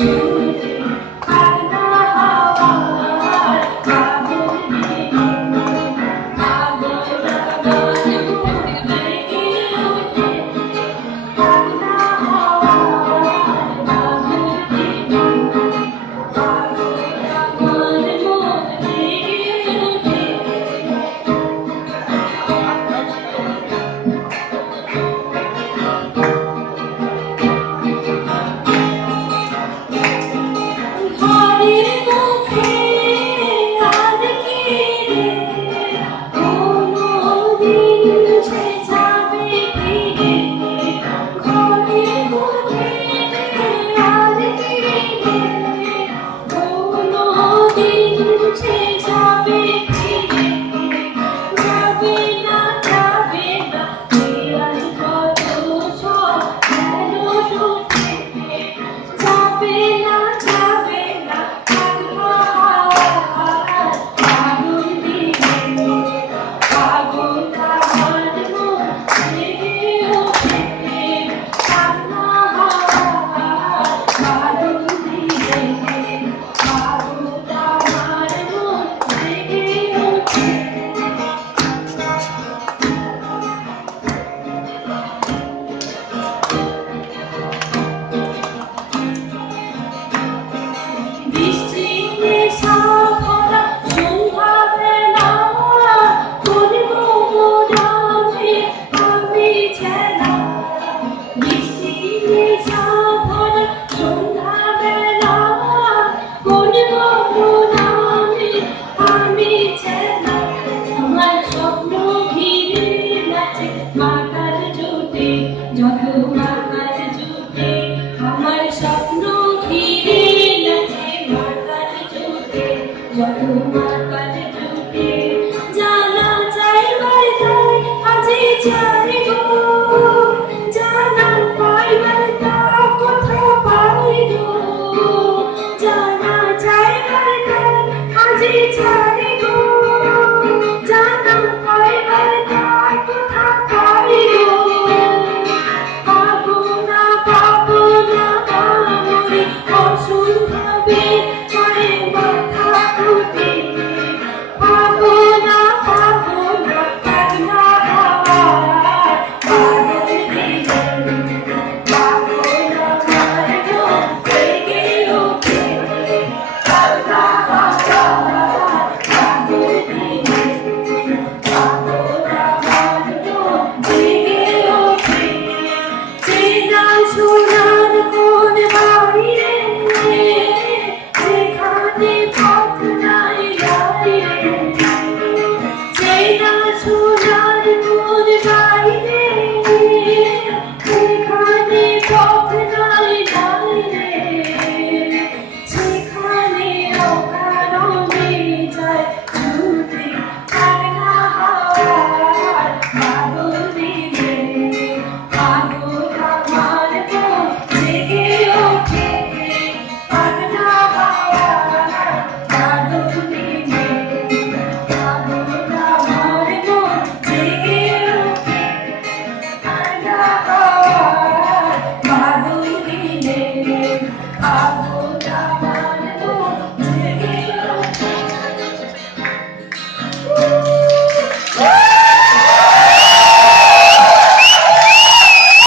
to Happy Thank you. Oh.